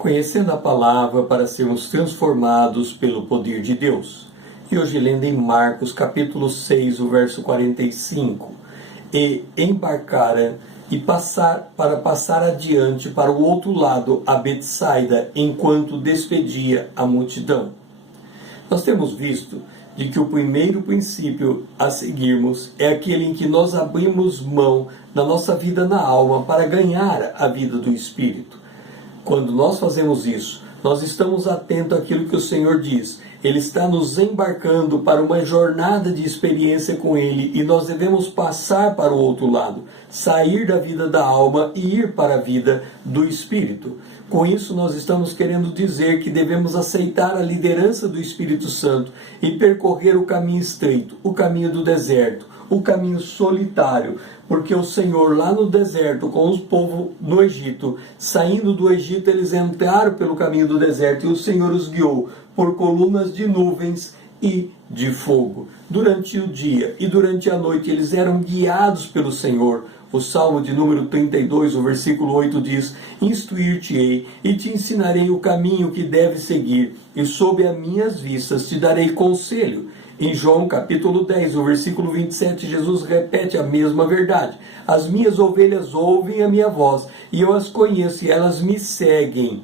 Conhecendo a palavra para sermos transformados pelo poder de Deus. E hoje lendo em Marcos capítulo 6, o verso 45. E embarcara e passar adiante para o outro lado a Betsaida, enquanto despedia a multidão. Nós temos visto de que o primeiro princípio a seguirmos é aquele em que nós abrimos mão da nossa vida na alma para ganhar a vida do Espírito. Quando nós fazemos isso, nós estamos atentos àquilo que o Senhor diz. Ele está nos embarcando para uma jornada de experiência com Ele e nós devemos passar para o outro lado, sair da vida da alma e ir para a vida do Espírito. Com isso, nós estamos querendo dizer que devemos aceitar a liderança do Espírito Santo e percorrer o caminho estreito, o caminho do deserto, o caminho solitário, porque o Senhor lá no deserto, com os povos no Egito, saindo do Egito, eles entraram pelo caminho do deserto e o Senhor os guiou por colunas de nuvens e de fogo. Durante o dia e durante a noite eles eram guiados pelo Senhor. O Salmo de número 32, o versículo 8 diz: Instruir-te-ei e te ensinarei o caminho que deves seguir, e sob as minhas vistas te darei conselho. Em João capítulo 10, o versículo 27, Jesus repete a mesma verdade. As minhas ovelhas ouvem a minha voz, e eu as conheço, e elas me seguem.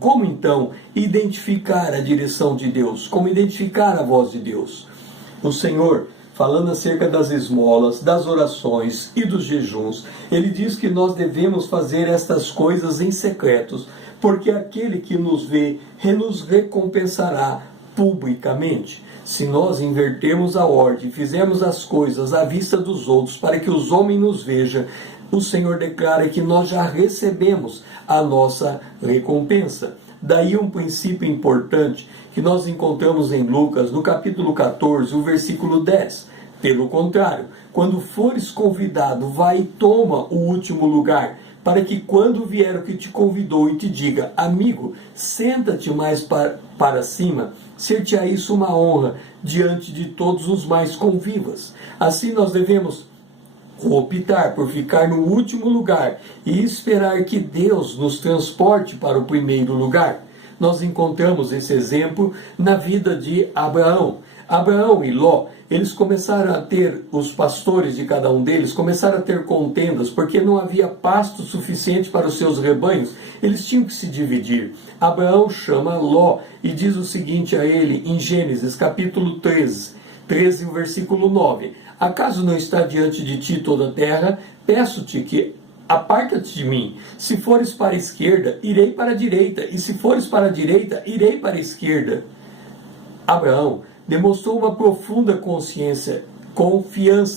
Como então identificar a direção de Deus? Como identificar a voz de Deus? O Senhor, falando acerca das esmolas, das orações e dos jejuns, Ele diz que nós devemos fazer estas coisas em secretos, porque aquele que nos vê nos recompensará publicamente. Se nós invertermos a ordem, fizermos as coisas à vista dos outros para que os homens nos vejam, o Senhor declara que nós já recebemos a nossa recompensa. Daí um princípio importante que nós encontramos em Lucas, no capítulo 14, o versículo 10. Pelo contrário, quando fores convidado, vai e toma o último lugar, para que quando vier o que te convidou e te diga: amigo, senta-te mais para cima, ser-te-á isso uma honra diante de todos os mais convivas. Assim nós devemos optar por ficar no último lugar e esperar que Deus nos transporte para o primeiro lugar. Nós encontramos esse exemplo na vida de Abraão. Abraão e Ló, eles começaram a ter, os pastores de cada um deles, começaram a ter contendas, porque não havia pasto suficiente para os seus rebanhos, eles tinham que se dividir. Abraão chama Ló e diz o seguinte a ele, em Gênesis capítulo 13, o versículo 9, acaso não está diante de ti toda a terra? Peço-te que aparta-te de mim. Se fores para a esquerda, irei para a direita, e se fores para a direita, irei para a esquerda. Abraão demonstrou uma profunda confiança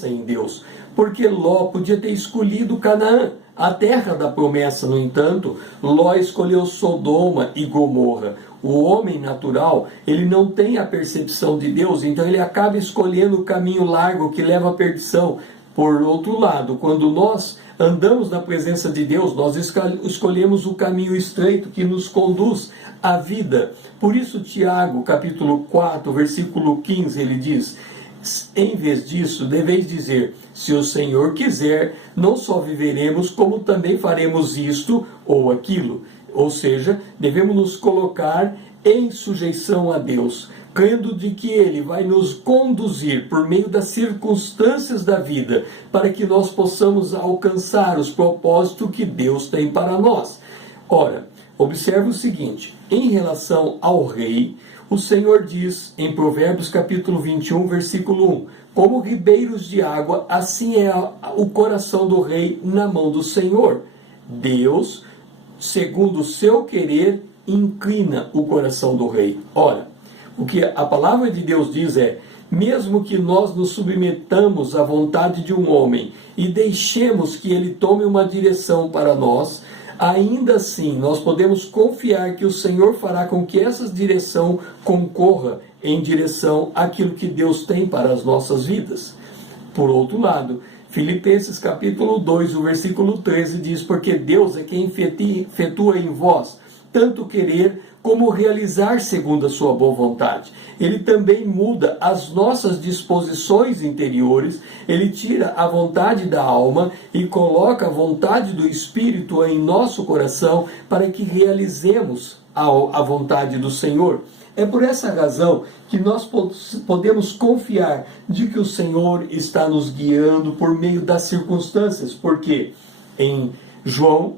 em Deus, porque Ló podia ter escolhido Canaã, a terra da promessa. No entanto, Ló escolheu Sodoma e Gomorra. O homem natural, ele não tem a percepção de Deus, então ele acaba escolhendo o caminho largo que leva à perdição. Por outro lado, quando nós andamos na presença de Deus, nós escolhemos o caminho estreito que nos conduz à vida. Por isso, Tiago, capítulo 4, versículo 15, ele diz: em vez disso, deveis dizer, se o Senhor quiser, não só viveremos, como também faremos isto ou aquilo. Ou seja, devemos nos colocar em sujeição a Deus, crendo de que Ele vai nos conduzir por meio das circunstâncias da vida, para que nós possamos alcançar os propósitos que Deus tem para nós. Ora, observe o seguinte, em relação ao rei, o Senhor diz em Provérbios capítulo 21, versículo 1, como ribeiros de água, assim é o coração do rei na mão do Senhor. Deus, segundo o seu querer, inclina o coração do rei. Ora, o que a palavra de Deus diz é, mesmo que nós nos submetamos à vontade de um homem e deixemos que ele tome uma direção para nós, ainda assim nós podemos confiar que o Senhor fará com que essa direção concorra em direção àquilo que Deus tem para as nossas vidas. Por outro lado, Filipenses capítulo 2, o versículo 13 diz, porque Deus é quem efetua em vós tanto querer como realizar segundo a sua boa vontade. Ele também muda as nossas disposições interiores, ele tira a vontade da alma e coloca a vontade do Espírito em nosso coração para que realizemos a vontade do Senhor. É por essa razão que nós podemos confiar de que o Senhor está nos guiando por meio das circunstâncias, porque em João,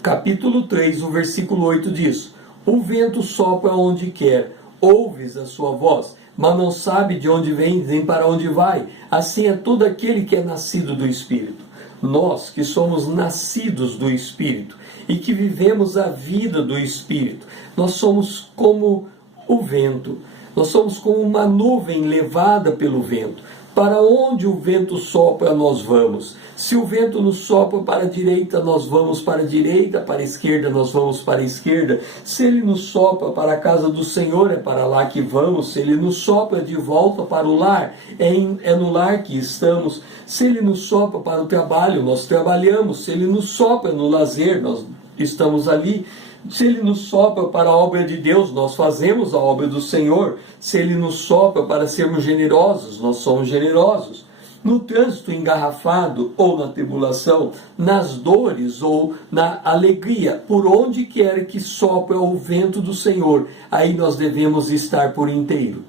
capítulo 3, o versículo 8 diz: o vento sopra onde quer, ouves a sua voz, mas não sabe de onde vem nem para onde vai. Assim é todo aquele que é nascido do Espírito. Nós que somos nascidos do Espírito e que vivemos a vida do Espírito, nós somos como o vento, nós somos como uma nuvem levada pelo vento. Para onde o vento sopra, nós vamos. Se o vento nos sopra para a direita, nós vamos para a direita, para a esquerda, nós vamos para a esquerda. Se ele nos sopra para a casa do Senhor, é para lá que vamos. Se ele nos sopra de volta para o lar, é no lar que estamos. Se ele nos sopra para o trabalho, nós trabalhamos. Se ele nos sopra no lazer, nós estamos ali. Se ele nos sopra para a obra de Deus, nós fazemos a obra do Senhor. Se ele nos sopra para sermos generosos, nós somos generosos. No trânsito engarrafado ou na tribulação, nas dores ou na alegria, por onde quer que sopra o vento do Senhor, aí nós devemos estar por inteiro.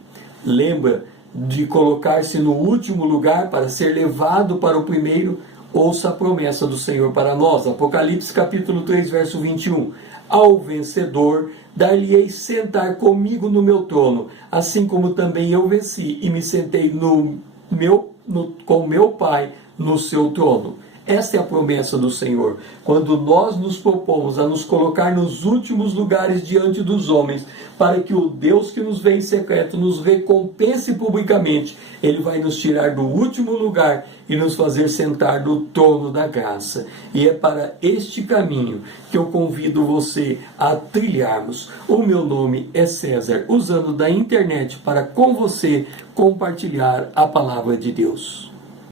Lembra de colocar-se no último lugar para ser levado para o primeiro? Ouça a promessa do Senhor para nós. Apocalipse capítulo 3, verso 21. Ao vencedor, dar-lhe-ei sentar comigo no meu trono, assim como também eu venci e me sentei com meu Pai no seu trono. Esta é a promessa do Senhor. Quando nós nos propomos a nos colocar nos últimos lugares diante dos homens, para que o Deus que nos vê em secreto nos recompense publicamente, Ele vai nos tirar do último lugar e nos fazer sentar no trono da graça. E é para este caminho que eu convido você a trilharmos. O meu nome é César, usando da internet para com você compartilhar a palavra de Deus.